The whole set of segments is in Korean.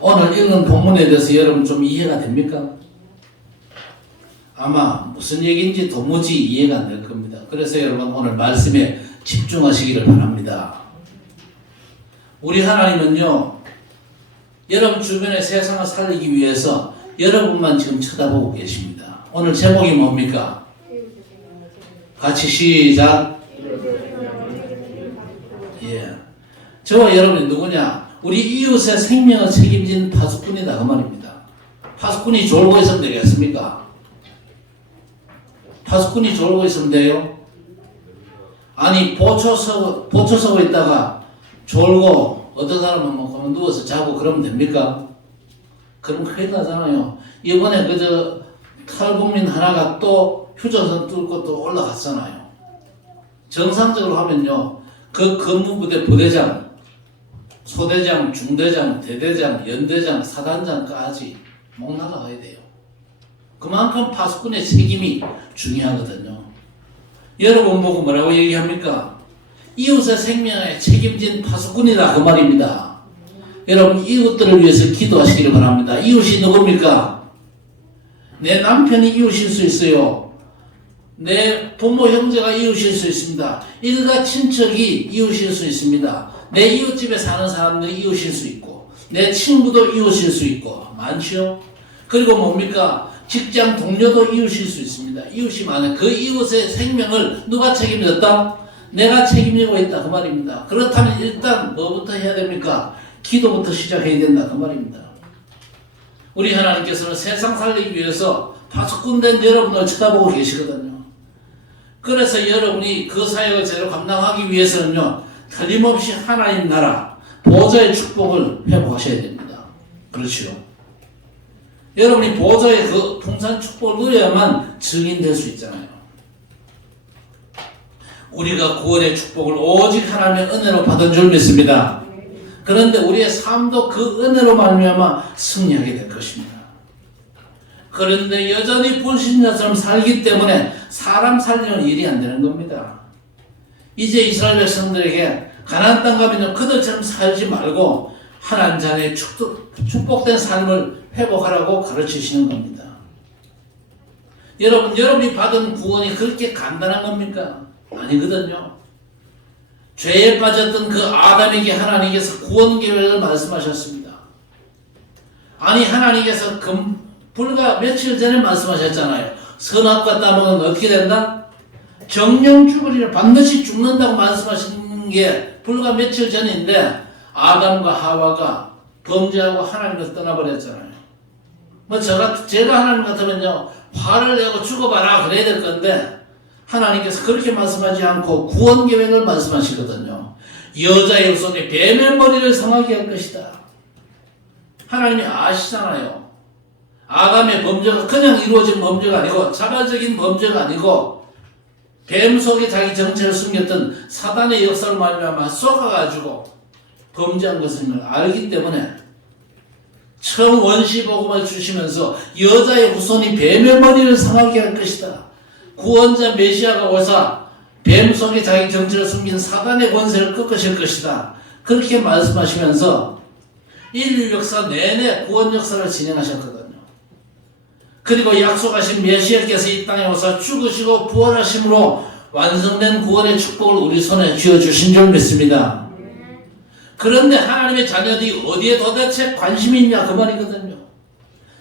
오늘 읽은 본문에 대해서 여러분 좀 이해가 됩니까? 아마 무슨 얘기인지 도무지 이해가 안 될 겁니다. 그래서 여러분 오늘 말씀에 집중하시기를 바랍니다. 우리 하나님은요, 여러분 주변의 세상을 살리기 위해서 여러분만 지금 쳐다보고 계십니다. 오늘 제목이 뭡니까? 같이 시작. 예. 저와 여러분이 누구냐? 우리 이웃의 생명을 책임진 파수꾼이다 그 말입니다. 파수꾼이 졸고 있으면 되겠습니까? 파수꾼이 졸고 있으면 돼요? 아니 보초 서고 있다가 졸고 어떤 사람은 뭐 누워서 자고 그러면 됩니까? 그럼 큰일 나잖아요. 이번에 그저 탈북민 하나가 또 휴전선 뚫고 또 올라갔잖아요. 정상적으로 하면요, 그 근무부대 부대장, 소대장, 중대장, 대대장, 연대장, 사단장까지 목 날아가야 돼요. 그만큼 파수꾼의 책임이 중요하거든요. 여러분 보고 뭐라고 얘기합니까? 이웃의 생명에 책임진 파수꾼이다 그 말입니다. 여러분 이웃들을 위해서 기도하시기를 바랍니다. 이웃이 누굽니까? 내 남편이 이웃일 수 있어요. 내 부모 형제가 이웃일 수 있습니다. 일가 친척이 이웃일 수 있습니다. 내 이웃집에 사는 사람들이 이웃일 수 있고 내 친구도 이웃일 수 있고 많죠. 그리고 뭡니까? 직장 동료도 이웃일 수 있습니다. 이웃이 많아요. 그 이웃의 생명을 누가 책임졌다? 내가 책임지고 있다 그 말입니다. 그렇다면 일단 뭐부터 해야 됩니까? 기도부터 시작해야 된다 그 말입니다. 우리 하나님께서는 세상 살리기 위해서 파수꾼된 여러분을 쳐다보고 계시거든요. 그래서 여러분이 그 사역을 제대로 감당하기 위해서는요, 틀림없이 하나님 나라 보좌의 축복을 회복하셔야 됩니다. 그렇죠? 여러분이 보좌의 그 풍성한 축복을 누려야만 증인될 수 있잖아요. 우리가 구원의 축복을 오직 하나님의 은혜로 받은 줄 믿습니다. 그런데 우리의 삶도 그 은혜로 말미암아 승리하게 될 것입니다. 그런데 여전히 불신자처럼 살기 때문에 사람 살리는 일이 안 되는 겁니다. 이제 이스라엘 백성들에게 가나안 땅 가면요, 그들처럼 살지 말고 하나님 자녀의 축복된 삶을 회복하라고 가르치시는 겁니다. 여러분이 받은 구원이 그렇게 간단한 겁니까? 아니거든요. 죄에 빠졌던 그 아담에게 하나님께서 구원 계획을 말씀하셨습니다. 아니 하나님께서 불과 며칠 전에 말씀하셨잖아요. 선악과 따먹으면 어떻게 된다? 정령 죽으리라, 반드시 죽는다고 말씀하신 게 불과 며칠 전인데 아담과 하와가 범죄하고 하나님을 떠나버렸잖아요. 뭐 제가 하나님 같으면요, 화를 내고 죽어봐라 그래야 될 건데 하나님께서 그렇게 말씀하지 않고 구원 계획을 말씀하시거든요. 여자의 후손이 뱀의 머리를 상하게 할 것이다. 하나님이 아시잖아요. 아담의 범죄가 그냥 이루어진 범죄가 아니고 자발적인 범죄가 아니고 뱀 속에 자기 정체를 숨겼던 사단의 역사를 말미암아 쏘아가지고 범죄한 것을 알기 때문에 처음 원시복음을 주시면서 여자의 후손이 뱀의 머리를 상하게 할 것이다. 구원자 메시아가 오사 뱀 속에 자기 정체를 숨긴 사단의 권세를 꺾으실 것이다. 그렇게 말씀하시면서 인류 역사 내내 구원 역사를 진행하셨거든요. 그리고 약속하신 메시아께서 이 땅에 오사 죽으시고 부활하심으로 완성된 구원의 축복을 우리 손에 쥐어주신 줄 믿습니다. 그런데 하나님의 자녀들이 어디에 도대체 관심이 있냐 그 말이거든요.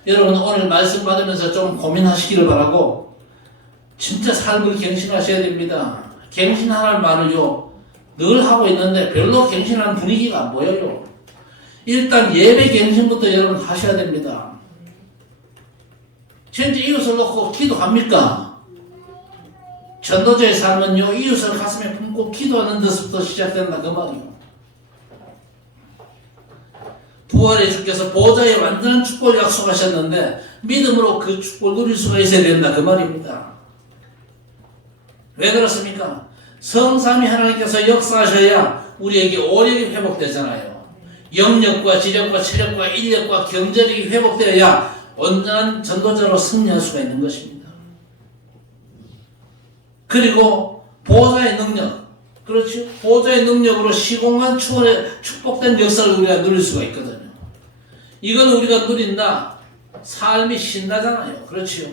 여러분 오늘 말씀 받으면서 좀 고민하시기를 바라고 진짜 삶을 갱신하셔야 됩니다. 갱신하라는 말을요 늘 하고 있는데 별로 갱신하는 분위기가 안 보여요. 일단 예배 갱신부터 여러분 하셔야 됩니다. 현재 이웃을 놓고 기도합니까? 전도자의 삶은요 이웃을 가슴에 품고 기도하는 데서부터 시작된다 그 말이요. 부활의 주께서 보좌의 완전한 축복을 약속하셨는데 믿음으로 그 축복을 누릴 수가 있어야 된다 그 말입니다. 왜 그렇습니까? 성삼위 하나님께서 역사하셔야 우리에게 오력이 회복되잖아요. 영력과 지력과 체력과 인력과 경제력이 회복되어야 온전한 전도자로 승리할 수가 있는 것입니다. 그리고 보좌의 능력, 그렇죠? 보좌의 능력으로 시공간 추월의 축복된 역사를 우리가 누릴 수가 있거든요. 이건 우리가 누린다. 삶이 신나잖아요. 그렇지요.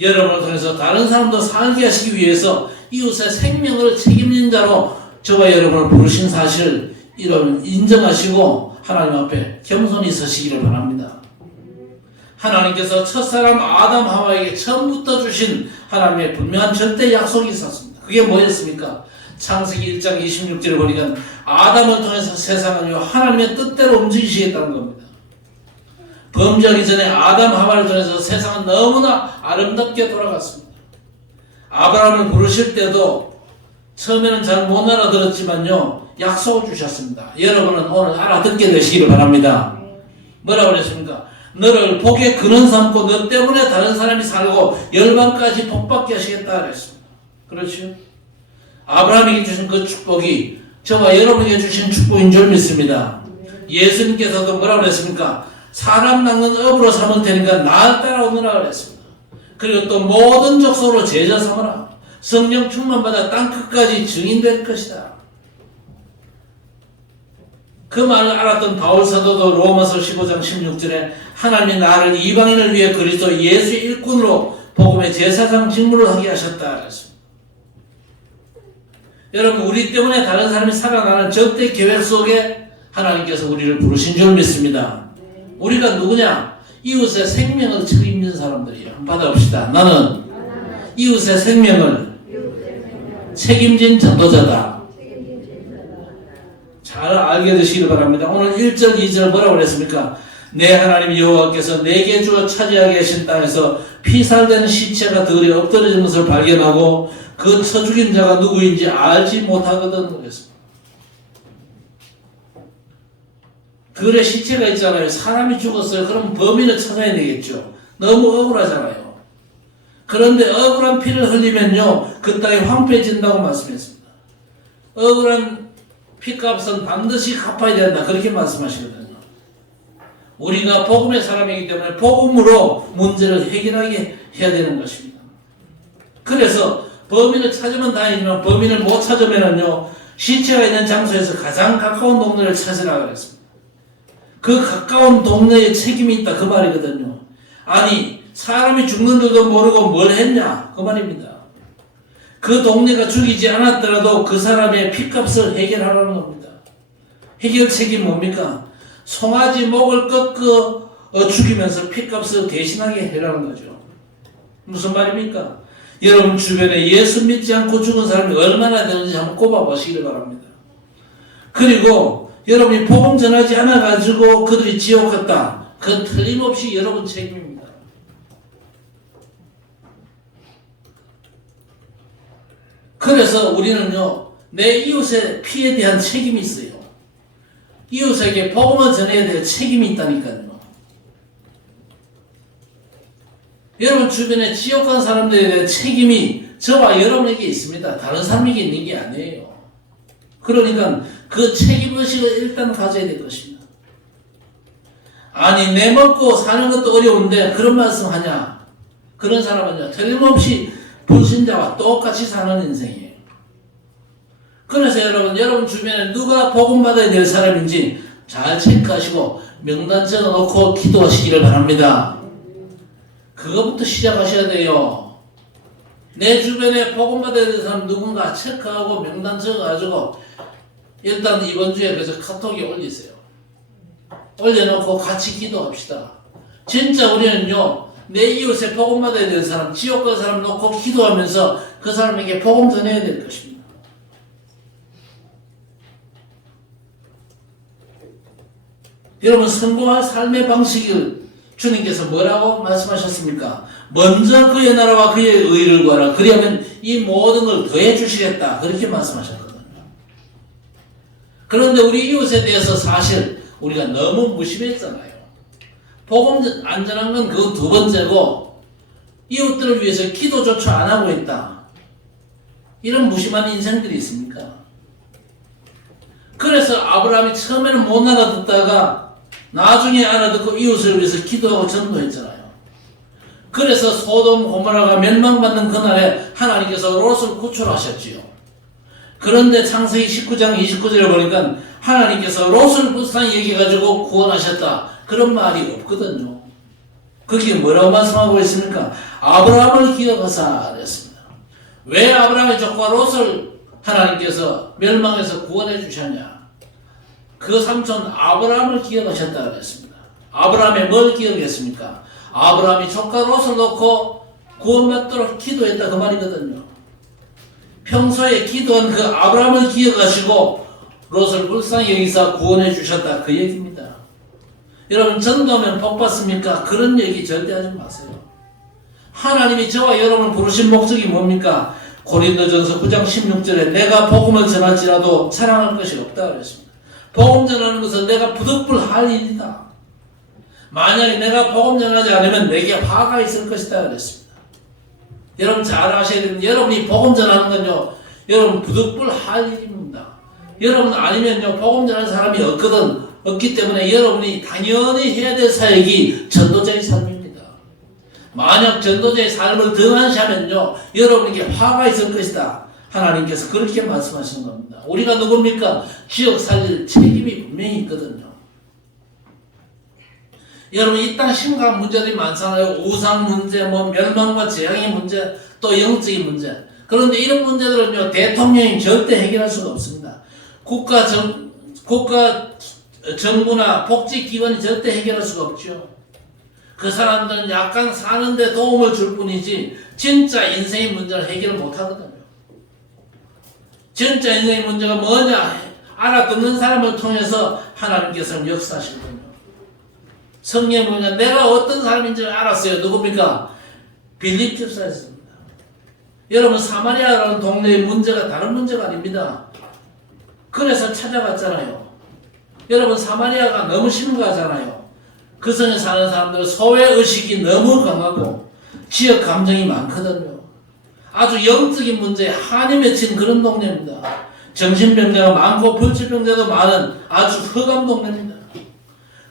여러분을 통해서 다른 사람도 살게 하시기 위해서 이웃의 생명을 책임진 자로 저와 여러분을 부르신 사실을 인정하시고 하나님 앞에 겸손히 서시기를 바랍니다. 하나님께서 첫사람 아담 하와에게 처음부터 주신 하나님의 분명한 절대 약속이 있었습니다. 그게 뭐였습니까? 창세기 1장 26절을 보니까 아담을 통해서 세상을 하나님의 뜻대로 움직이시겠다는 겁니다. 범죄하기 전에 아담 하와를 통해서 세상은 너무나 아름답게 돌아갔습니다. 아브라함을 부르실 때도 처음에는 잘 못 알아들었지만요, 약속을 주셨습니다. 여러분은 오늘 알아듣게 되시기를 바랍니다. 뭐라고 그랬습니까? 너를 복의 근원 삼고 너 때문에 다른 사람이 살고 열방까지 복받게 하시겠다 그랬습니다. 그렇죠? 아브라함에게 주신 그 축복이 저와 여러분에게 주신 축복인 줄 믿습니다. 예수님께서도 뭐라고 그랬습니까? 사람 낚는 업으로 삼을 테니까 날 따라오느라 그랬습니다. 그리고 또 모든 족속으로 제자 삼으라. 성령 충만받아 땅끝까지 증인될 것이다. 그 말을 알았던 바울 사도도 로마서 15장 16절에 하나님이 나를 이방인을 위해 그리스도 예수의 일꾼으로 복음의 제사장 직무를 하게 하셨다 그랬습니다. 여러분, 우리 때문에 다른 사람이 살아나는 절대 계획 속에 하나님께서 우리를 부르신 줄 믿습니다. 우리가 누구냐? 이웃의 생명을 책임진 사람들이에요. 한번 받아봅시다. 나는 이웃의 생명을 책임진 전도자다. 잘 알게 되시길 바랍니다. 오늘 1절, 2절 뭐라고 그랬습니까? 내 하나님 여호와께서 내게 주어 차지하게 하신 땅에서 피살된 시체가 들에 엎드려진 것을 발견하고 그 쳐 죽인 자가 누구인지 알지 못하거든 그랬습니다. 들에 시체가 있잖아요. 사람이 죽었어요. 그럼 범인을 찾아야 되겠죠. 너무 억울하잖아요. 그런데 억울한 피를 흘리면요, 그 땅이 황폐해진다고 말씀했습니다. 억울한 피값은 반드시 갚아야 된다. 그렇게 말씀하시거든요. 우리가 복음의 사람이기 때문에 복음으로 문제를 해결하게 해야 되는 것입니다. 그래서 범인을 찾으면 다행이지만 범인을 못 찾으면요, 시체가 있는 장소에서 가장 가까운 동네를 찾으라 그랬습니다. 그 가까운 동네에 책임이 있다 그 말이거든요. 아니, 사람이 죽는 줄도 모르고 뭘 했냐 그 말입니다. 그 동네가 죽이지 않았더라도 그 사람의 피값을 해결하라는 겁니다. 해결 책임 뭡니까? 송아지 목을 꺾어 죽이면서 피값을 대신하게 해라는 거죠. 무슨 말입니까? 여러분 주변에 예수 믿지 않고 죽은 사람이 얼마나 되는지 한번 꼽아보시기 바랍니다. 그리고 여러분이 복음 전하지 않아가지고 그들이 지옥 갔다. 그건 틀림없이 여러분 책임입니다. 그래서 우리는요, 내 이웃의 피에 대한 책임이 있어요. 이웃에게 복음을 전해야 될 책임이 있다니까요. 여러분 주변에 지옥 간 사람들에 대한 책임이 저와 여러분에게 있습니다. 다른 사람에게 있는 게 아니에요. 그러니까 그 책임의식을 일단 가져야 될 것입니다. 아니, 내 먹고 사는 것도 어려운데 그런 말씀 하냐? 그런 사람은요, 틀림없이 불신자와 똑같이 사는 인생이에요. 그래서 여러분 주변에 누가 복음 받아야 될 사람인지 잘 체크하시고 명단 적어놓고 기도하시기를 바랍니다. 그거부터 시작하셔야 돼요. 내 주변에 복음 받아야 될 사람 누군가 체크하고 명단 적어가지고 일단 이번 주에 그래서 카톡에 올리세요. 올려놓고 같이 기도합시다. 진짜 우리는요, 내 이웃에 복음 받아야 되는 사람, 지옥 갈 사람 놓고 기도하면서 그 사람에게 복음 전해야 될 것입니다. 여러분, 성공할 삶의 방식을 주님께서 뭐라고 말씀하셨습니까? 먼저 그의 나라와 그의 의를 구하라. 그리하면 이 모든 걸 더해 주시겠다. 그렇게 말씀하셨거든요. 그런데 우리 이웃에 대해서 사실 우리가 너무 무심했잖아요. 복음 안 전한 건 그 두 번째고, 이웃들을 위해서 기도조차 안 하고 있다. 이런 무심한 인생들이 있습니까? 그래서 아브라함이 처음에는 못 알아듣다가 나중에 알아듣고 이웃을 위해서 기도하고 전도했잖아요. 그래서 소돔 고모라가 멸망받는 그날에 하나님께서 롯을 구출하셨지요. 그런데 창세기 19장 29절에 보니까 하나님께서 롯을 불쌍히 여겨가지고 구원하셨다. 그런 말이 없거든요. 거기에 뭐라고 말씀하고 있습니까? 아브라함을 기억하사 그랬습니다. 왜 아브라함의 조카 롯을 하나님께서 멸망해서 구원해 주셨냐? 그 삼촌 아브라함을 기억하셨다 그랬습니다. 아브라함이 뭘 기억했습니까? 아브라함이 조카 롯을 놓고 구원받도록 기도했다 그 말이거든요. 평소에 기도한 그 아브라함을 기억하시고 롯을 불쌍히 여기사 구원해 주셨다 그 얘기입니다. 여러분 전도하면 복 받습니까? 그런 얘기 절대 하지 마세요. 하나님이 저와 여러분을 부르신 목적이 뭡니까? 고린도전서 9장 16절에 내가 복음을 전할지라도 자랑할 것이 없다 그랬습니다. 복음 전하는 것은 내가 부득불할 일이다. 만약에 내가 복음 전하지 않으면 내게 화가 있을 것이다 그랬습니다. 여러분 잘 아셔야 됩니다. 여러분이 복음 전하는 건요, 여러분 부득불할 일입니다. 여러분 아니면요, 복음 전하는 사람이 없기 때문에 여러분이 당연히 해야 될 사역이 전도자의 삶입니다. 만약 전도자의 삶을 등한시하면요, 여러분에게 화가 있을 것이다. 하나님께서 그렇게 말씀하시는 겁니다. 우리가 누굽니까? 지역 살릴 책임이 분명히 있거든요. 여러분 이 땅 심각한 문제들이 많잖아요. 우상 문제, 멸망과 재앙의 문제, 또 영적인 문제. 그런데 이런 문제들은요, 대통령이 절대 해결할 수가 없습니다. 국가 정부나 복지기관이 절대 해결할 수가 없죠. 그 사람들은 약간 사는데 도움을 줄 뿐이지 진짜 인생의 문제를 해결을 못하거든요. 진짜 인생의 문제가 뭐냐 알아듣는 사람을 통해서 하나님께서는 역사하시거든요. 성경에 보면 내가 어떤 사람인지 알았어요. 누굽니까? 빌립 집사였습니다. 여러분 사마리아라는 동네의 문제가 다른 문제가 아닙니다. 그래서 찾아갔잖아요. 여러분 사마리아가 너무 심각하잖아요. 그 성에 사는 사람들은 소외의식이 너무 강하고 지역 감정이 많거든요. 아주 영적인 문제에 한이 맺힌 그런 동네입니다. 정신병자가 많고 불치병자도 많은 아주 흑암 동네입니다.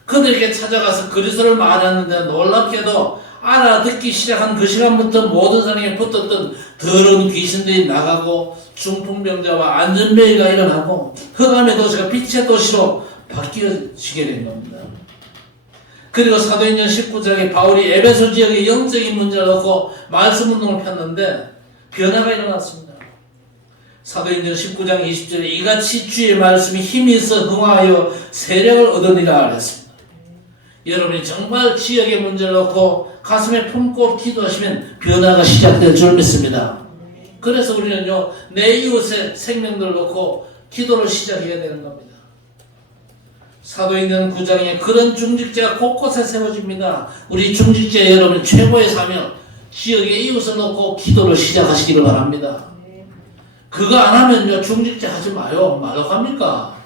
그들에게 찾아가서 그리스도를 말하는데 놀랍게도 알아듣기 시작한 그 시간부터 모든 사람에게 붙었던 더러운 귀신들이 나가고 중풍병자와 안전병이가 일어나고 흑암의 도시가 빛의 도시로 바뀌어지게 된 겁니다. 그리고 사도행전 19장에 바울이 에베소 지역의 영적인 문제를 놓고 말씀 운동을 폈는데 변화가 일어났습니다. 사도행전 19장 20절에 이같이 주의 말씀이 힘이 있어 흥하여 세력을 얻으리라 그랬습니다. 여러분이 정말 지역의 문제를 놓고 가슴에 품고 기도하시면 변화가 시작될 줄 믿습니다. 그래서 우리는요, 내 이웃의 생명들을 놓고 기도를 시작해야 되는 겁니다. 사도행전 9장에 그런 중직자가 곳곳에 세워집니다. 우리 중직자 여러분 최고의 사명, 지역의 이웃을 놓고 기도를 시작하시기를 바랍니다. 그거 안 하면요, 중직자 하지 마요. 말로 합니까?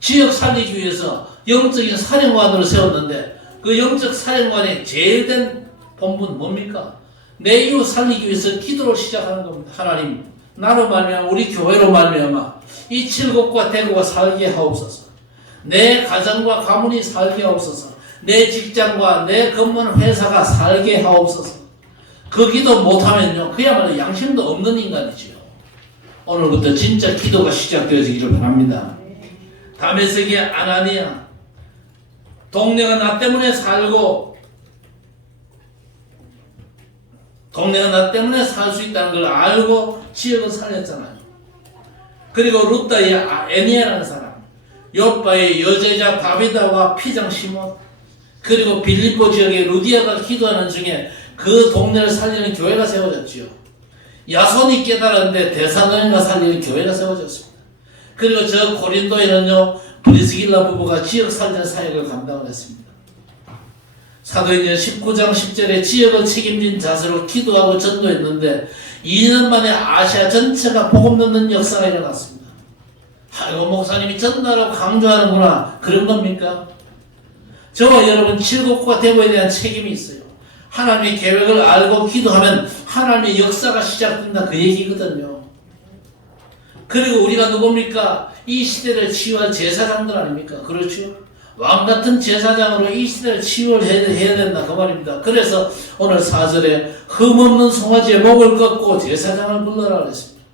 지역 살리기 위해서 영적인 사령관으로 세웠는데 그 영적 사령관의 제일 된 본분 뭡니까? 내 이웃 살리기 위해서 기도를 시작하는 겁니다. 하나님, 나로 말미암아 우리 교회로 말미암아 이 칠곡과 대구가 살게 하옵소서. 내 가정과 가문이 살게 하옵소서. 내 직장과 내 근무하는 회사가 살게 하옵소서. 그 기도 못하면요, 그야말로 양심도 없는 인간이지요. 오늘부터 진짜 기도가 시작되어지기를 바랍니다. 다메섹의 아나니아, 동네가 나 때문에 살 수 있다는 걸 알고 지역을 살렸잖아요. 그리고 루다의 에니아라는 사람, 요바의 여제자 다비다와 피장 시몬, 그리고 빌립보 지역의 루디아가 기도하는 중에 그 동네를 살리는 교회가 세워졌지요. 야손이 깨달았는데 데살로니가 살리는 교회가 세워졌습니다. 그리고 저 고린도에는요, 브리스길라 부부가 지역 살리는 사역을 감당을 했습니다. 사도행전 19장 10절에 지역을 책임진 자세로 기도하고 전도했는데 2년 만에 아시아 전체가 복음 듣는 역사가 일어났습니다. 아이고, 목사님이 전도하라고 강조하는구나. 그런 겁니까? 저와 여러분 칠곡과 대구에 대한 책임이 있어요. 하나님의 계획을 알고 기도하면 하나님의 역사가 시작된다 그 얘기거든요. 그리고 우리가 누굽니까? 이 시대를 치유할 제사장들 아닙니까? 그렇죠? 왕같은 제사장으로 이 시대를 치유해야 된다 그 말입니다. 그래서 오늘 4절에 흠없는 송아지의 목을 꺾고 제사장을 불러라 그랬습니다.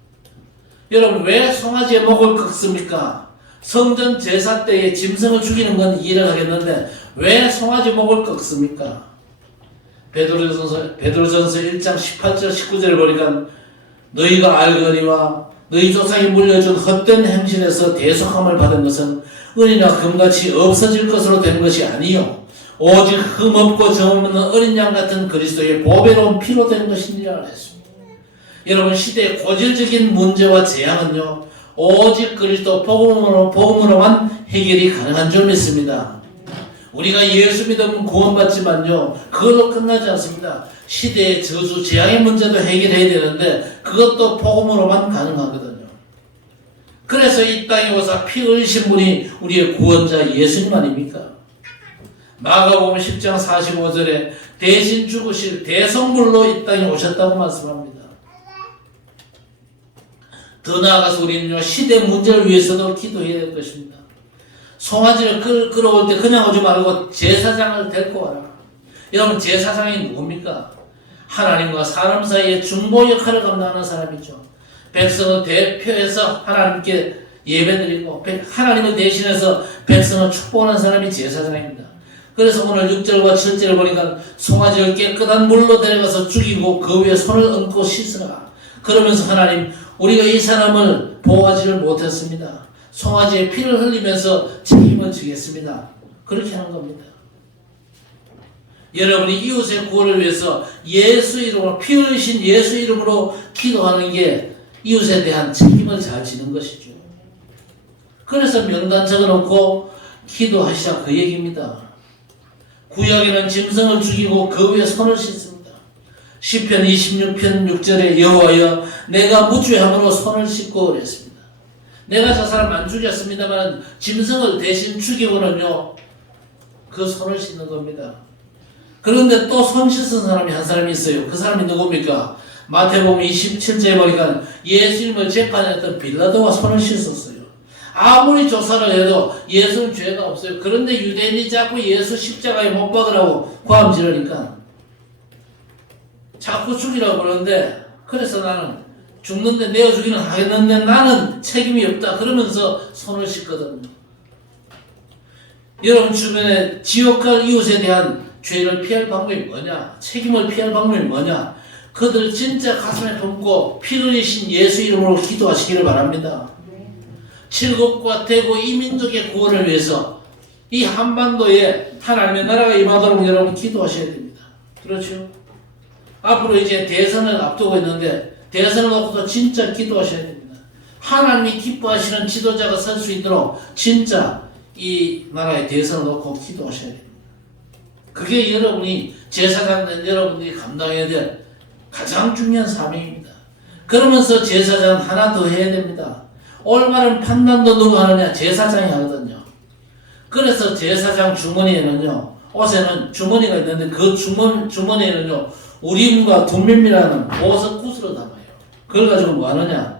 여러분 왜 송아지의 목을 꺾습니까? 성전 제사 때에 짐승을 죽이는 건 이해를 하겠는데 왜 송아지 목을 꺾습니까? 베드로전서 1장 18절 19절을 보니까 너희가 알거니와 너희 조상이 물려준 헛된 행실에서 대속함을 받은 것은 은이나 금같이 없어질 것으로 된 것이 아니요 오직 흠없고 정없는 어린 양 같은 그리스도의 보배로운 피로 된 것이니라 했습니다. 여러분 시대의 고질적인 문제와 재앙은요 오직 그리스도 복음으로만 해결이 가능한 줄 믿습니다. 우리가 예수 믿으면 구원받지만요 그걸로 끝나지 않습니다. 시대의 저주 재앙의 문제도 해결해야 되는데 그것도 복음으로만 가능하거든요. 그래서 이 땅에 오사 피 흘리신 분이 우리의 구원자 예수님 아닙니까? 마가복음 10장 45절에 대신 죽으실 대성물로 이 땅에 오셨다고 말씀합니다. 더 나아가서 우리는요 시대 문제를 위해서도 기도해야 될 것입니다. 송아지를 끌어올 때 그냥 오지 말고 제사장을 데리고 와라. 여러분 제사장이 누굽니까? 하나님과 사람 사이의 중보 역할을 감당하는 사람이죠. 백성을 대표해서 하나님께 예배드리고 하나님을 대신해서 백성을 축복하는 사람이 제사장입니다. 그래서 오늘 6절과 7절을 보니까 송아지를 깨끗한 물로 데려가서 죽이고 그 위에 손을 얹고 씻으라. 그러면서 하나님 우리가 이 사람을 보호하지를 못했습니다. 송아지의 피를 흘리면서 책임을 지겠습니다. 그렇게 하는 겁니다. 여러분이 이웃의 구원을 위해서 예수 이름으로 피 흘리신 예수 이름으로 기도하는 게 이웃에 대한 책임을 잘 지는 것이죠. 그래서 명단 적어놓고 기도하시자 그 얘기입니다. 구약에는 짐승을 죽이고 그 위에 손을 씻습니다. 시편 26편 6절에 여호와여 내가 무죄함으로 손을 씻고 그랬습니다. 내가 저 사람 안 죽였습니다만 짐승을 대신 죽이고는요 그 손을 씻는 겁니다. 그런데 또 손 씻은 사람이 한 사람이 있어요. 그 사람이 누굽니까? 마태복음 27절에 보니까 예수님을 재판했던 빌라도가 손을 씻었어요. 아무리 조사를 해도 예수는 죄가 없어요. 그런데 유대인이 자꾸 예수 십자가에 못 박으라고 고함 지르니까 자꾸 죽이라고 그러는데 그래서 나는 죽는데 내어 주기는 하겠는데 나는 책임이 없다 그러면서 손을 씻거든요. 여러분 주변에 지옥 갈 이웃에 대한 죄를 피할 방법이 뭐냐? 책임을 피할 방법이 뭐냐? 그들 진짜 가슴에 품고 피 흘리신 예수 이름으로 기도하시기를 바랍니다. 칠국과 대구 이 민족의 구원을 위해서 이 한반도에 하나님의 나라가 임하도록 여러분 기도하셔야 됩니다. 그렇죠? 앞으로 이제 대선을 앞두고 있는데 대선을 놓고도 진짜 기도하셔야 됩니다. 하나님이 기뻐하시는 지도자가 설 수 있도록 진짜 이 나라의 대선을 놓고 기도하셔야 됩니다. 그게 여러분이 제사장 된 여러분들이 감당해야 될 가장 중요한 사명입니다. 그러면서 제사장 하나 더 해야 됩니다. 올바른 판단도 누가 하느냐? 제사장이 하거든요. 그래서 제사장 주머니에는요 옷에는 주머니가 있는데 그 주머니에는요 우림과 둠밈이라는 보석 구슬을 담아요. 그걸 가지고 뭐 하느냐?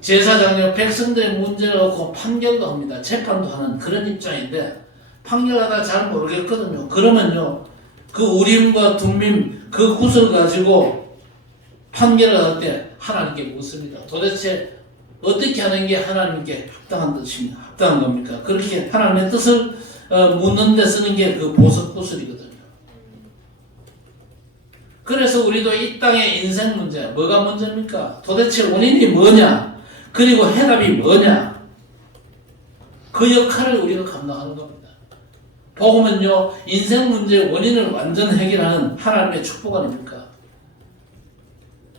제사장이 백성들의 문제를 놓고 판결도 합니다. 재판도 하는 그런 입장인데 판결하다 잘 모르겠거든요. 그러면요 그 우림과 둠밈 그 구슬 가지고 판결을 할 때 하나님께 묻습니다. 도대체 어떻게 하는 게 하나님께 합당한 뜻입니까? 합당한 겁니까? 그렇게 하나님의 뜻을 묻는 데 쓰는 게 그 보석 구슬이거든요. 그래서 우리도 이 땅의 인생 문제, 뭐가 문제입니까? 도대체 원인이 뭐냐? 그리고 해답이 뭐냐? 그 역할을 우리가 감당하는 겁니다. 복음은요, 인생 문제의 원인을 완전 해결하는 하나님의 축복 아닙니까?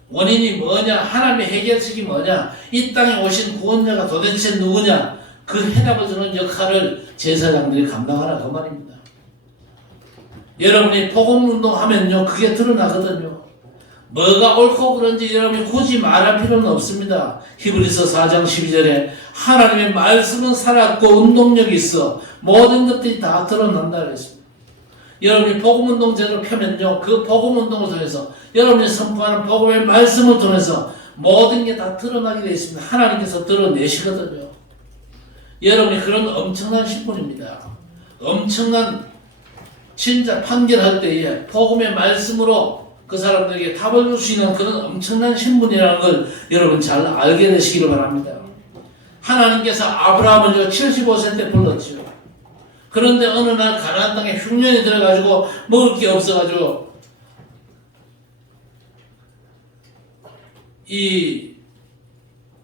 원인이 뭐냐? 하나님의 해결책이 뭐냐? 이 땅에 오신 구원자가 도대체 누구냐? 그 해답을 주는 역할을 제사장들이 감당하라 그 말입니다. 여러분이 복음운동 하면요 그게 드러나거든요. 뭐가 옳고 그런지 여러분이 굳이 말할 필요는 없습니다. 히브리서 4장 12절에 하나님의 말씀은 살았고 운동력이 있어 모든 것들이 다 드러난다 그랬습니다. 여러분이 복음운동 제대로 펴면요 그 복음운동을 통해서 여러분이 선포하는 복음의 말씀을 통해서 모든 게 다 드러나게 되어 있습니다. 하나님께서 드러내시거든요. 여러분이 그런 엄청난 신분입니다. 엄청난 진짜 판결할 때에 복음의 말씀으로 그 사람들에게 답을 줄 수 있는 그런 엄청난 신분이라는 걸 여러분 잘 알게 되시기를 바랍니다. 하나님께서 아브라함을 75세 불렀지요. 그런데 어느 날 가나안 땅에 흉년이 들어가지고 먹을 게 없어가지고 이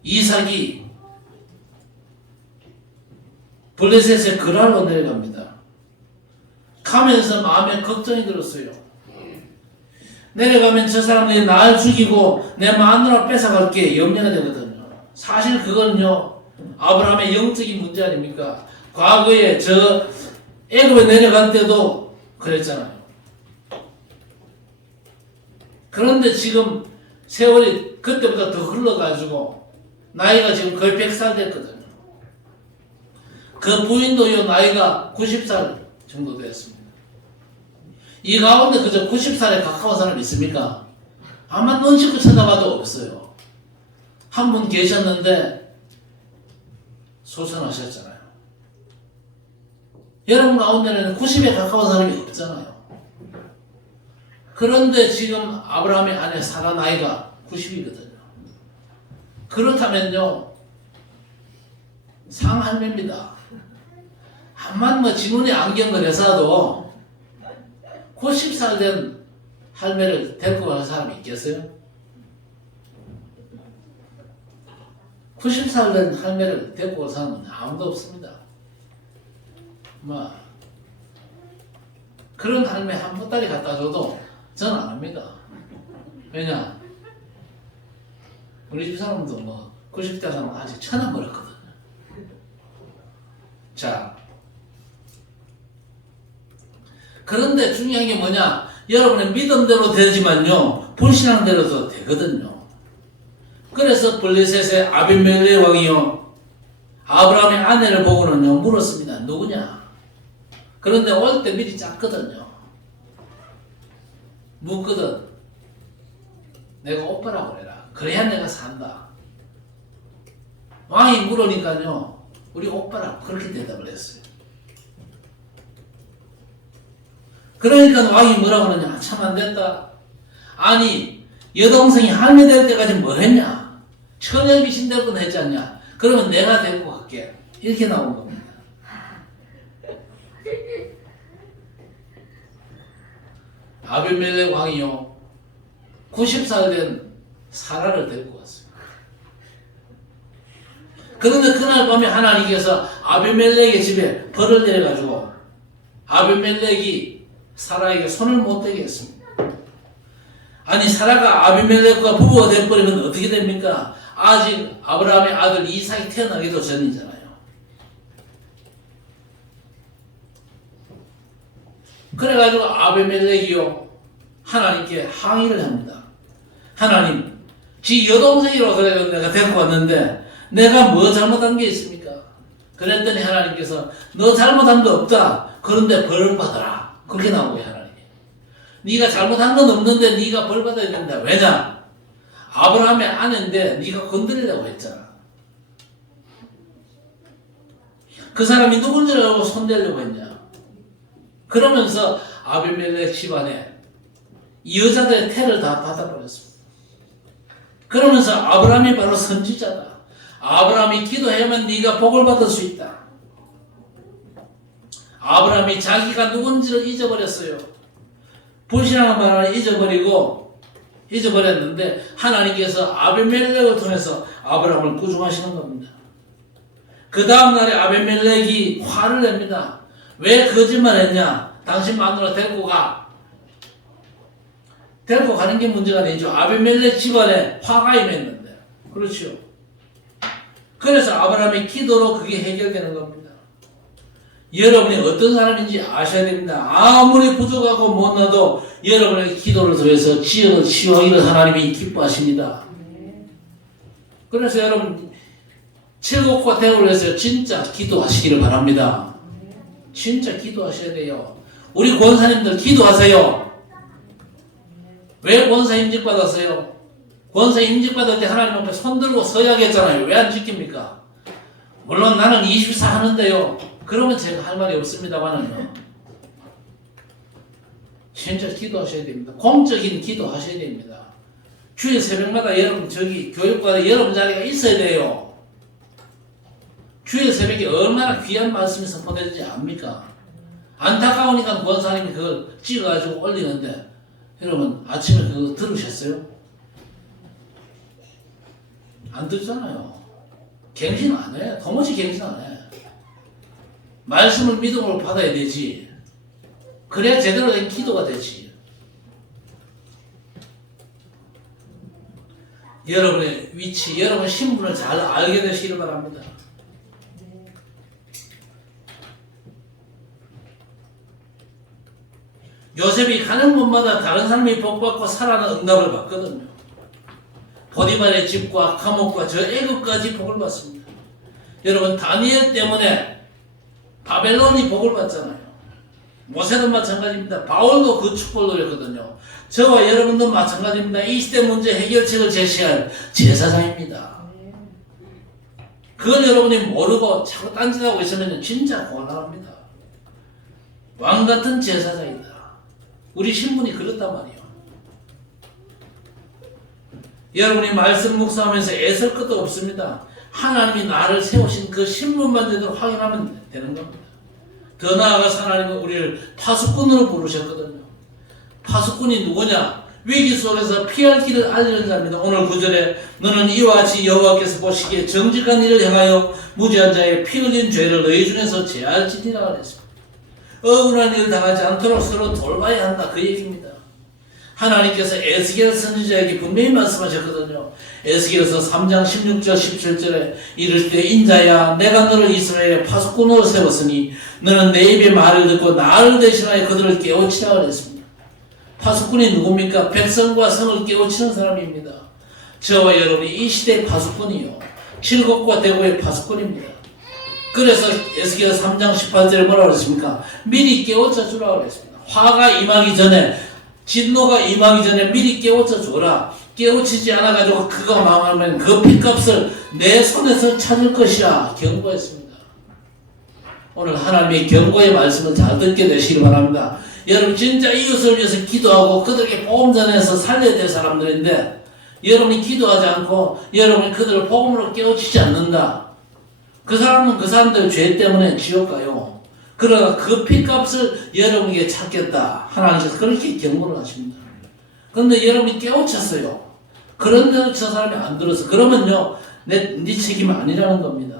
이삭이 블레셋의 그랄로 내려갑니다. 가면서 마음에 걱정이 들었어요. 내려가면 저 사람들이 날 죽이고 내 마누라 뺏어갈게 염려가 되거든요. 사실 그건요 아브라함의 영적인 문제 아닙니까? 과거에 저 애굽에 내려갈 때도 그랬잖아요. 그런데 지금 세월이 그때보다 더 흘러가지고 나이가 지금 거의 100살 됐거든요. 그 부인도요 나이가 90살 정도 되었습니다. 이 가운데 그저 90살에 가까운 사람 있습니까? 아마 눈 씻고 쳐다봐도 없어요. 한 분 계셨는데 소천하셨잖아요. 여러분 가운데는 90에 가까운 사람이 없잖아요. 그런데 지금 아브라함의 아내 사라 나이가 90이거든요. 그렇다면요 상할매입니다. 한만 뭐 지문에 안경을 해서도 90살 된 할매를 데리고 가는 사람이 있겠어요? 90살 된 할매를 데리고 갈 사람은 아무도 없습니다. 뭐 그런 할매 한 보따리 갖다 줘도 저는 안 합니다. 왜냐? 우리 집 사람도 뭐 90대 사람은 아직 천안 멀었거든요. 자, 그런데 중요한 게 뭐냐? 여러분의 믿음대로 되지만요 불신앙대로도 되거든요. 그래서 블레셋의 아비멜렉 왕이요 아브라함의 아내를 보고는요 물었습니다. 누구냐? 그런데 올 때 미리 짰거든요. 묻거든. 내가 오빠라고 그래라. 그래야 내가 산다. 왕이 물으니까요 우리 오빠라고 그렇게 대답을 했어요. 그러니까 왕이 뭐라고 그러냐? 참 안 됐다. 아니 여동생이 할매 될 때까지 뭐 했냐? 처녀 귀신 될 뻔 했지 않냐? 그러면 내가 데리고 갈게. 이렇게 나온 겁니다. 아비멜렉 왕이요 90살 된 사라를 데리고 왔어요. 그런데 그날 밤에 하나님께서 아비멜렉의 집에 벌을 내려가지고 아비멜렉이 사라에게 손을 못 대게 했습니다. 아니 사라가 아비멜렉과 부부가 돼버리면 어떻게 됩니까? 아직 아브라함의 아들 이삭이 태어나기도 전이잖아요. 그래가지고 아비멜렉이요 하나님께 항의를 합니다. 하나님, 지 여동생이라고 그래서 내가 데리고 왔는데 내가 뭐 잘못한 게 있습니까? 그랬더니 하나님께서 너 잘못한 거 없다. 그런데 벌을 받아라. 그렇게 나온 거예요 하나님이. 네가 잘못한 건 없는데 네가 벌 받아야 된다. 왜냐? 아브라함의 아내인데 네가 건드리려고 했잖아. 그 사람이 누군지 알고 손대려고 했냐? 그러면서 아비멜렉 집안에 이 여자들의 태를 다 받아버렸습니다. 그러면서 아브라함이 바로 선지자다. 아브라함이 기도하면 네가 복을 받을 수 있다. 아브라함이 자기가 누군지를 잊어버렸어요. 불신앙한 말을 잊어버렸는데 하나님께서 아비멜렉을 통해서 아브라함을 구중하시는 겁니다. 그 다음날에 아비멜렉이 화를 냅니다. 왜 거짓말했냐? 당신 마누라 데리고 가. 데리고 가는 게 문제가 아니죠. 아비멜렉 집안에 화가 임했는데. 그렇죠. 그래서 아브라함의 기도로 그게 해결되는 겁니다. 여러분이 어떤 사람인지 아셔야 됩니다. 아무리 부족하고 못나도 여러분의 기도를 통해서 지역을 치유하기를 하나님이 기뻐하십니다. 그래서 여러분 칠곡과 대우를 해서 진짜 기도하시기를 바랍니다. 진짜 기도하셔야 돼요. 우리 권사님들 기도하세요. 왜 권사 임직 받았어요? 권사 임직 받을 때 하나님 앞에 손들고 서야 하겠잖아요. 왜 안 지킵니까? 물론 나는 24 하는데요. 그러면 제가 할 말이 없습니다만은요. 진짜 기도하셔야 됩니다. 공적인 기도하셔야 됩니다. 주일 새벽마다 여러분 저기 교육관에 여러분 자리가 있어야 돼요. 주일 새벽에 얼마나 귀한 말씀이 선포되는지 압니까? 안타까우니까 권사님이 그걸 찍어가지고 올리는데 여러분 아침에 그거 들으셨어요? 안 듣잖아요. 갱신 안 해. 도무지 갱신 안 해. 말씀을 믿음으로 받아야 되지. 그래야 제대로 된 기도가 되지. 여러분의 위치, 여러분의 신분을 잘 알게 되시기를 바랍니다. 요셉이 가는 곳마다 다른 사람이 복받고 살아나는 응답을 받거든요. 보디발의 집과 감옥과 저 애굽까지 복을 받습니다. 여러분 다니엘 때문에 바벨론이 복을 받잖아요. 모세도 마찬가지입니다. 바울도 그 축복을 누렸거든요. 저와 여러분도 마찬가지입니다. 이 시대 문제 해결책을 제시할 제사장입니다. 그걸 여러분이 모르고 자꾸 딴짓하고 있으면 진짜 곤란합니다. 왕같은 제사장이다. 우리 신분이 그렇단 말이에요. 여러분이 말씀 묵상하면서 애쓸 것도 없습니다. 하나님이 나를 세우신 그 신분만 제대로 확인하면 되는 겁니다. 더 나아가서 하나님은 우리를 파수꾼으로 부르셨거든요. 파수꾼이 누구냐? 위기 속에서 피할 길을 알리는 자입니다. 오늘 9절에 너는 이와 같이 여호와께서 보시기에 정직한 일을 향하여 무죄한 자의 피 흘린 죄를 너희 중에서 제할지니라 그랬습니다. 억울한 일을 당하지 않도록 서로 돌봐야 한다 그 얘기입니다. 하나님께서 에스겔 선지자에게 분명히 말씀하셨거든요. 에스겔서 3장 16절 17절에 이를 때 인자야 내가 너를 이스라엘의 파수꾼으로 세웠으니 너는 내 입의 말을 듣고 나를 대신하여 그들을 깨우치라 그랬습니다. 파수꾼이 누굽니까? 백성과 성을 깨우치는 사람입니다. 저와 여러분이 이 시대의 파수꾼이요. 칠곡과 대고의 파수꾼입니다. 그래서 에스겔 3장 18절에 뭐라고 그랬습니까? 미리 깨우쳐 주라고 그랬습니다. 화가 임하기 전에 진노가 임하기 전에 미리 깨우쳐 줘라. 깨우치지 않아가지고 그거 망하면 그 핏값을 내 손에서 찾을 것이야. 경고했습니다. 오늘 하나님의 경고의 말씀을 잘 듣게 되시길 바랍니다. 여러분 진짜 이웃을 위해서 기도하고 그들에게 복음 전해서 살려야 될 사람들인데 여러분이 기도하지 않고 여러분이 그들을 복음으로 깨우치지 않는다. 그 사람은 그 사람들 죄 때문에 지옥 가요. 그러나 그 핏값을 여러분에게 찾겠다. 하나님께서 그렇게 경고를 하십니다. 그런데 여러분이 깨우쳤어요. 그런데도 저 사람이 안 들어서 그러면요 네 책임 아니라는 겁니다.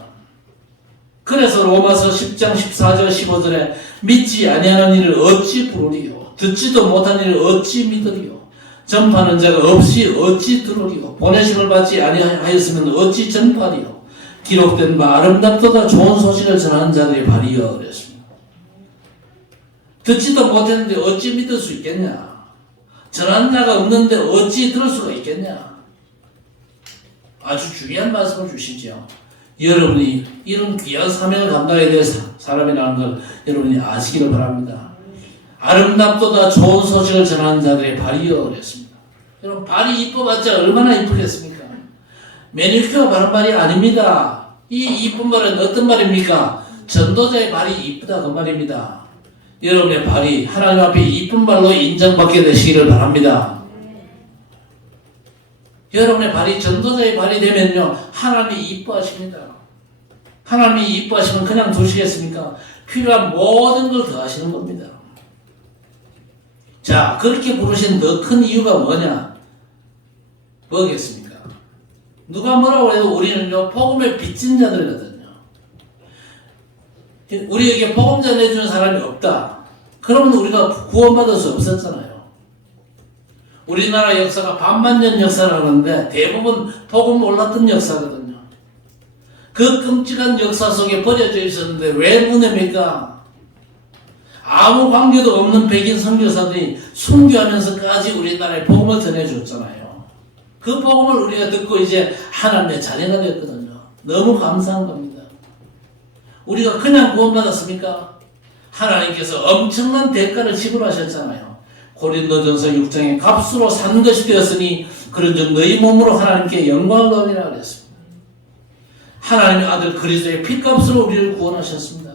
그래서 로마서 10장 14절 15절에 믿지 아니하는 일을 어찌 부르리요 듣지도 못한 일을 어찌 믿으리요 전파하는 자가 없이 어찌 들으리요 보내심을 받지 아니하였으면 어찌 전파하리요 기록된 바 아름답도다 좋은 소식을 전하는 자들의 발이여 그랬습니다. 듣지도 못했는데 어찌 믿을 수 있겠냐? 전하는 자가 없는데 어찌 들을 수가 있겠냐? 아주 중요한 말씀을 주시죠. 여러분이 이런 귀한 사명을 감당해야 될 사람이라는 걸 여러분이 아시기를 바랍니다. 아름답도다 좋은 소식을 전하는 자들의 발이여 그랬습니다. 여러분 발이 이뻐봤자 얼마나 이쁘겠습니까? 매니큐어 바른 발이 아닙니다. 이 이쁜 발은 어떤 발입니까? 전도자의 발이 이쁘다 그 말입니다. 여러분의 발이 하나님 앞에 이쁜 발로 인정받게 되시기를 바랍니다. 여러분의 발이 전도자의 발이 되면요 하나님이 이뻐하십니다. 하나님이 이뻐하시면 그냥 두시겠습니까? 필요한 모든 걸 더하시는 겁니다. 자 그렇게 부르신 더 큰 이유가 뭐냐? 뭐겠습니까? 누가 뭐라고 해도 우리는요 복음의 빚진 자들이거든요. 우리에게 복음 전해주는 사람이 없다. 그러면 우리가 구원받을 수 없었잖아요. 우리나라 역사가 반만년 역사라는데 대부분 복음 몰랐던 역사거든요. 그 끔찍한 역사 속에 버려져 있었는데 왜 눈에입니까? 아무 관계도 없는 백인 선교사들이 순교하면서까지 우리나라에 복음을 전해줬잖아요. 그 복음을 우리가 듣고 이제 하나님의 자녀가 되었거든요. 너무 감사한 겁니다. 우리가 그냥 구원받았습니까? 하나님께서 엄청난 대가를 지불하셨잖아요. 고린도전서 6장에 값으로 산 것이 되었으니 그런즉 너희 몸으로 하나님께 영광을 돌리라 그랬습니다. 하나님의 아들 그리스도의 피값으로 우리를 구원하셨습니다.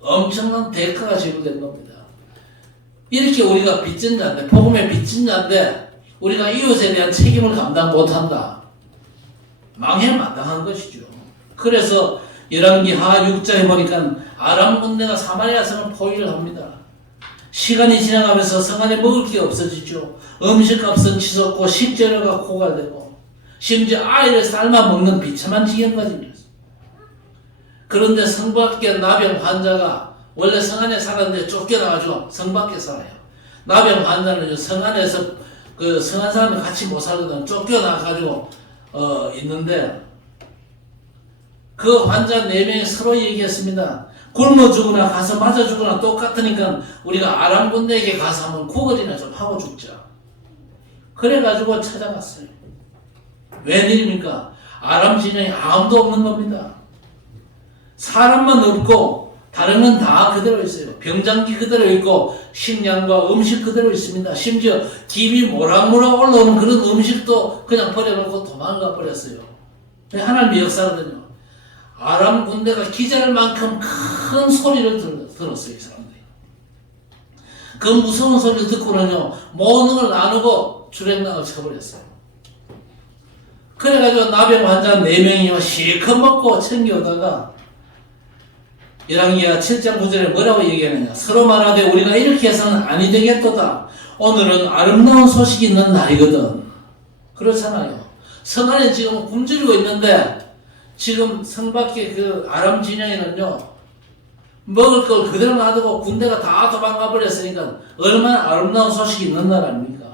엄청난 대가가 지불된 겁니다. 이렇게 우리가 빚진 자인데 복음의 빚진 자인데 우리가 이웃에 대한 책임을 감당 못한다. 망해 마땅한 것이죠. 그래서 열왕기하 6장에 보니까 아람 군대가 사마리아 성을 포위를 합니다. 시간이 지나가면서 성 안에 먹을 게 없어지죠. 음식값은 치솟고 식재료가 고갈되고 심지어 아이를 삶아 먹는 비참한 지경까지 이르렀습니다. 그런데 성 밖에 나병 환자가 원래 성 안에 살았는데 쫓겨나가지고 성 밖에 살아요. 나병 환자는 성 안에서 그 성한 사람이 같이 못 살거든. 쫓겨나가지고 있는데 그 환자 4명이 서로 얘기했습니다. 굶어 죽거나 가서 맞아 죽거나 똑같으니까 우리가 아람 군대에게 가서 한번 구걸이나 좀 하고 죽자. 그래가지고 찾아갔어요. 웬일입니까? 아람 진영에 아무도 없는 겁니다. 사람만 없고 다른 건 다 그대로 있어요. 병장기 그대로 있고 식량과 음식 그대로 있습니다. 심지어 김이 모락모락 올라오는 그런 음식도 그냥 버려놓고 도망가 버렸어요. 하나님의 역사거든요. 아람 군대가 기절할 만큼 큰 소리를 들었어요. 이 사람들이. 그 무서운 소리를 듣고는요, 모든 걸 나누고 주랭랑을 쳐버렸어요. 그래가지고 나병 환자 4명이 실컷 먹고 챙겨오다가 열왕기하 7장 9절에 뭐라고 얘기하느냐. 서로 말하되 우리가 이렇게 해서는 아니 되겠도다. 오늘은 아름다운 소식이 있는 날이거든. 그렇잖아요. 성 안에 지금 굶주리고 있는데 지금 성 밖에 그 아람 진영에는요, 먹을 걸 그대로 놔두고 군대가 다 도망가 버렸으니까 얼마나 아름다운 소식이 있는 날 아닙니까?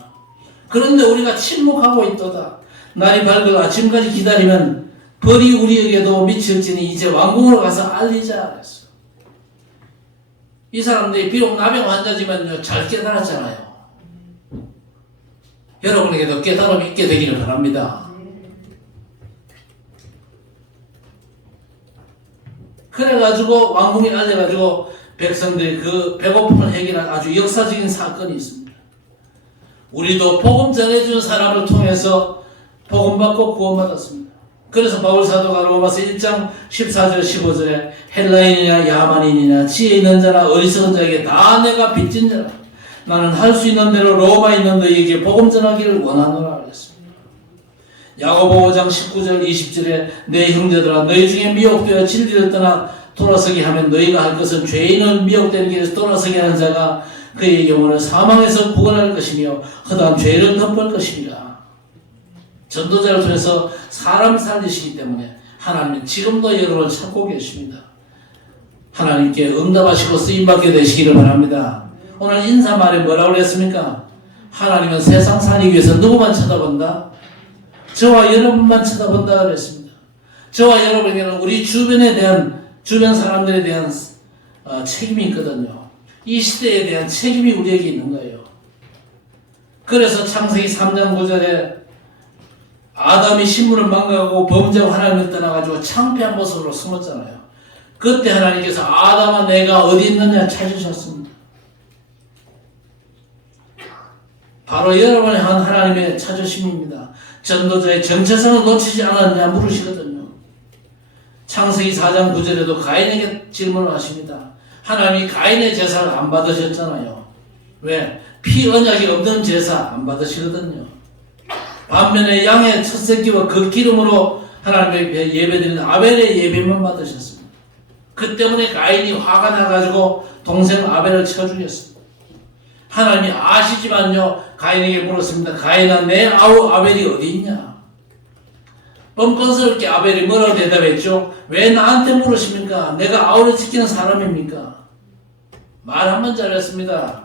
그런데 우리가 침묵하고 있도다. 날이 밝을 아침까지 기다리면 벌이 우리에게도 미칠지니 이제 왕궁으로 가서 알리자 그랬어. 이 사람들이 비록 나병 환자지만요, 잘 깨달았잖아요. 여러분에게도 깨달음이 있게 되기를 바랍니다. 그래가지고 왕궁에 알려가지고 백성들이 그 배고픔을 해결한 아주 역사적인 사건이 있습니다. 우리도 복음 전해준 사람을 통해서 복음 받고 구원받았습니다. 그래서 바울 사도가 로마서 1장 14절 15절에 헬라인이냐 야만인이냐 지혜 있는 자나 어리석은 자에게 다 내가 빚진 자라. 나는 할 수 있는 대로 로마에 있는 너희에게 복음 전하기를 원하노라 그랬습니다. 야고보 5장 19절 20절에 내 형제들아 너희 중에 미혹되어 진리를 떠나 돌아서게 하면 너희가 할 것은 죄인은 미혹되는 길에서 돌아서게 하는 자가 그의 영혼을 사망에서 구원할 것이며 허다한 죄를 덮을 것입니다. 전도자를 통해서 사람 살리시기 때문에 하나님은 지금도 여러분을 찾고 계십니다. 하나님께 응답하시고 쓰임받게 되시기를 바랍니다. 오늘 인사말에 뭐라고 그랬습니까? 하나님은 세상 살리기 위해서 누구만 쳐다본다? 저와 여러분만 쳐다본다 그랬습니다. 저와 여러분에게는 우리 주변 사람들에 대한 책임이 있거든요. 이 시대에 대한 책임이 우리에게 있는 거예요. 그래서 창세기 3장 9절에 아담이 신분을 망가고 범죄하고 하나님을 떠나가지고 창피한 모습으로 숨었잖아요. 그때 하나님께서 아담아 내가 어디 있느냐 찾으셨습니다. 바로 여러분을 향한 하나님의 찾으심입니다. 전도자의 정체성을 놓치지 않았느냐 물으시거든요. 창세기 4장 9절에도 가인에게 질문을 하십니다. 하나님이 가인의 제사를 안 받으셨잖아요. 왜? 피 언약이 없는 제사 안 받으시거든요. 반면에 양의 첫 새끼와 그 기름으로 하나님의 예배드리는 아벨의 예배만 받으셨습니다. 그 때문에 가인이 화가 나가지고 동생 아벨을 쳐 죽였습니다. 하나님이 아시지만요, 가인에게 물었습니다. 가인아, 내 아우 아벨이 어디 있냐? 뻔뻔스럽게 아벨이 뭐라고 대답했죠? 왜 나한테 물으십니까? 내가 아우를 지키는 사람입니까? 말 한번 잘했습니다.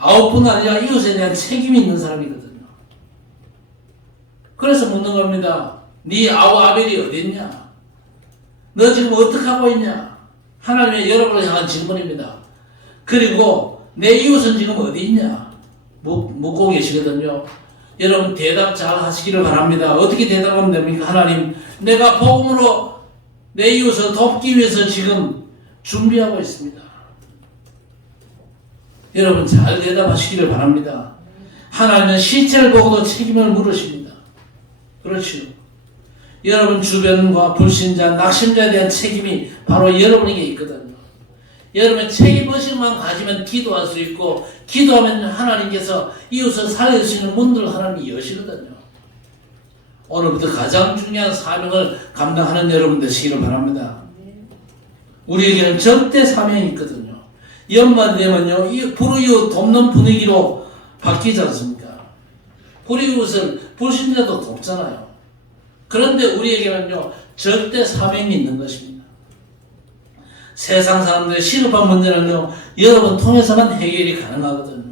아우뿐 아니라 이웃에 대한 책임이 있는 사람이거든요. 그래서 묻는 겁니다. 네 아우 아벨이 어디 있냐? 너 지금 어떻게 하고 있냐? 하나님의 여러분을 향한 질문입니다. 그리고 내 이웃은 지금 어디 있냐? 묻고 계시거든요. 여러분 대답 잘 하시기를 바랍니다. 어떻게 대답하면 됩니까? 하나님, 내가 복음으로 내 이웃을 돕기 위해서 지금 준비하고 있습니다. 여러분 잘 대답하시기를 바랍니다. 하나님은 시체를 보고도 책임을 물으십니다. 그렇죠. 여러분 주변과 불신자, 낙심자에 대한 책임이 바로 여러분에게 있거든요. 여러분 책임의식만 가지면 기도할 수 있고, 기도하면 하나님께서 이웃을 살릴 수 있는 문들을 하나님이 여시거든요. 오늘부터 가장 중요한 사명을 감당하는 여러분 되시기를 바랍니다. 우리에게는 절대 사명이 있거든요. 연말이 되면요, 불이웃 돕는 분위기로 바뀌지 않습니까? 불이웃을 불신자도 돕잖아요. 그런데 우리에게는요, 절대 사명이 있는 것입니다. 세상 사람들의 시급한 문제는요, 여러분 통해서만 해결이 가능하거든요.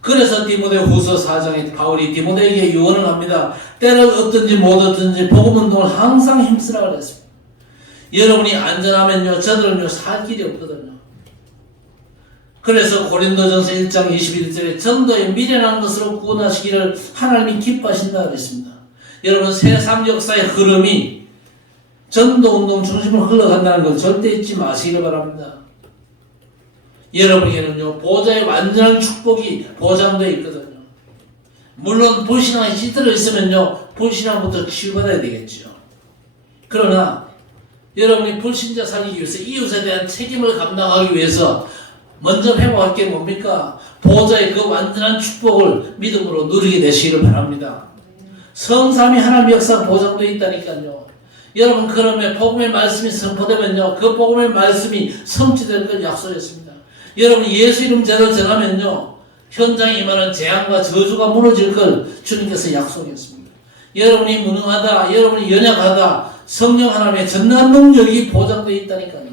그래서 디모데후서 4장에 바울이 디모데에게 유언을 합니다. 때를 얻든지 못 얻든지 복음운동을 항상 힘쓰라 그랬습니다. 여러분이 안전하면요, 저들은요, 살 길이 없거든요. 그래서 고린도전서 1장 21절에 전도에 미련한 것으로 구원하시기를 하나님이 기뻐하신다 그랬습니다. 여러분, 세상 역사의 흐름이 전도운동 중심으로 흘러간다는 걸 절대 잊지 마시기 바랍니다. 여러분에게는요, 보좌의 완전한 축복이 보장되어 있거든요. 물론 불신앙에 찌들어 있으면요, 불신앙부터 치유받아야 되겠죠. 그러나 여러분이 불신자 살리기 위해서 이웃에 대한 책임을 감당하기 위해서 먼저 회복할 게 뭡니까? 보좌의 그 완전한 축복을 믿음으로 누리게 되시기를 바랍니다. 성삼위 하나님의 역사가 보장되어 있다니까요. 여러분, 그러면 복음의 말씀이 선포되면요, 그 복음의 말씀이 성취될 걸 약속했습니다. 여러분, 예수 이름 제대로 전하면요, 현장에 임하는 재앙과 저주가 무너질 걸 주님께서 약속했습니다. 여러분이 무능하다, 여러분이 연약하다, 성령 하나님의 전능한 능력이 보장되어 있다니까요.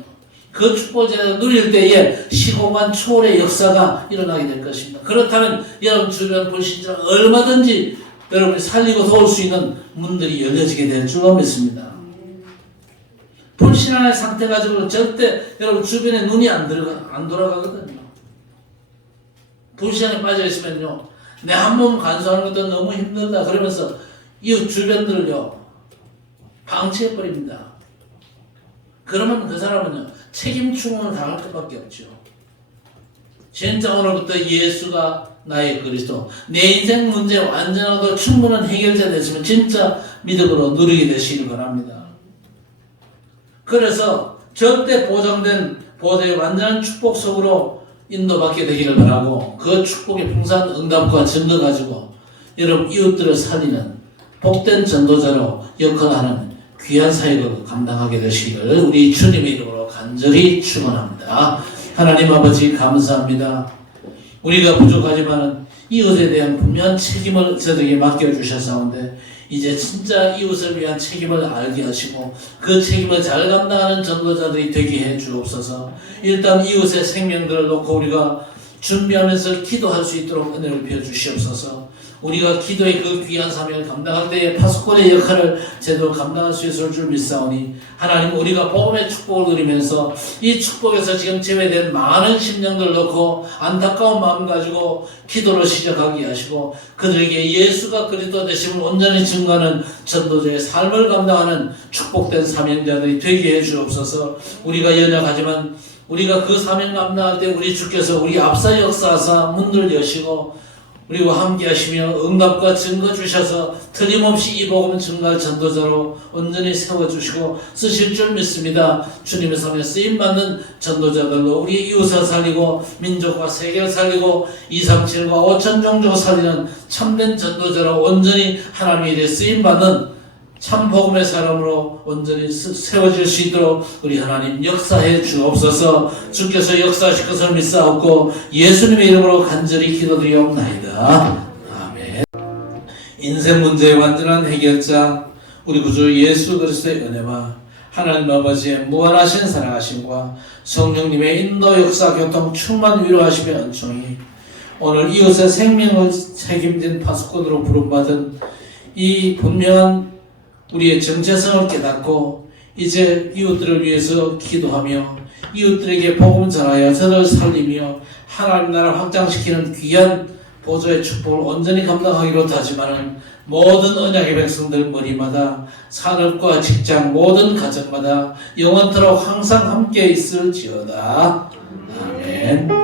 그 축복을 누릴 때에 시공간 초월의 역사가 일어나게 될 것입니다. 그렇다면 여러분 주변 불신자는 얼마든지 여러분이 살리고 도울 수 있는 문들이 열려지게 될 줄로 믿습니다. 불신앙의 상태 가지고는 절대 여러분 주변에 눈이 안 돌아가거든요. 불신앙에 빠져 있으면요, 내 한 몸 간수하는 것도 너무 힘들다 그러면서 이웃 주변들을요, 방치해버립니다. 그러면 그 사람은요, 책임 추궁을 당할 것밖에 없죠. 진짜 오늘부터 예수가 나의 그리스도, 내 인생 문제 완전하고 충분한 해결자 됐으면 진짜 믿음으로 누리게 되시길 바랍니다. 그래서 절대 보장된 보좌의 완전한 축복 속으로 인도받게 되기를 바라고, 그 축복의 풍성한 응답과 증거 가지고 여러분 이웃들을 살리는 복된 전도자로 역할하는 귀한 사역을 감당하게 되시기를 우리 주님의 이름으로 간절히 축원합니다. 하나님 아버지 감사합니다. 우리가 부족하지만 이웃에 대한 분명한 책임을 저들에게 맡겨주셨사온데 이제 진짜 이웃을 위한 책임을 알게 하시고 그 책임을 잘 감당하는 전도자들이 되게 해 주옵소서. 일단 이웃의 생명들을 놓고 우리가 준비하면서 기도할 수 있도록 은혜를 베어 주시옵소서. 우리가 기도의 그 귀한 사명을 감당할 때에 파수꾼의 역할을 제대로 감당할 수 있을 줄 믿사오니 하나님, 우리가 복음의 축복을 누리면서 이 축복에서 지금 제외된 많은 심령들 놓고 안타까운 마음 가지고 기도를 시작하게 하시고 그들에게 예수가 그리스도 되심을 온전히 증거하는 전도자의 삶을 감당하는 축복된 사명자들이 되게 해 주옵소서. 우리가 연약하지만 우리가 그 사명 감당할 때 우리 주께서 우리 앞서 역사하사 문을 여시고 우리와 함께 하시며 응답과 증거 주셔서 틀림없이 이 복음 증거할 전도자로 온전히 세워주시고 쓰실 줄 믿습니다. 주님의 손에 쓰임받는 전도자들로 우리 이웃을 살리고 민족과 세계를 살리고 237과 5천 종족을 살리는 참된 전도자로 온전히 하나님의 일에 쓰임받는 참 복음의 사람으로 온전히 세워질 수 있도록 우리 하나님 역사해 주옵소서. 주께서 역사하실 것을 믿사옵고 예수님의 이름으로 간절히 기도드리옵나이다. 아멘. 인생 문제의 완전한 해결자 우리 구주 예수 그리스도의 은혜와 하나님 아버지의 무한하신 사랑하심과 성령님의 인도 역사 교통 충만 위로하심의 은총이 오늘 이웃의 생명을 책임진 파수꾼으로 부름받은 이 분명한 우리의 정체성을 깨닫고 이제 이웃들을 위해서 기도하며 이웃들에게 복음을 전하여 저를 살리며 하나님 나라를 확장시키는 귀한 보좌의 축복을 온전히 감당하기로 다짐하는 모든 언약의 백성들 머리마다 산업과 직장 모든 가정마다 영원토록 항상 함께 있을지어다. 아멘.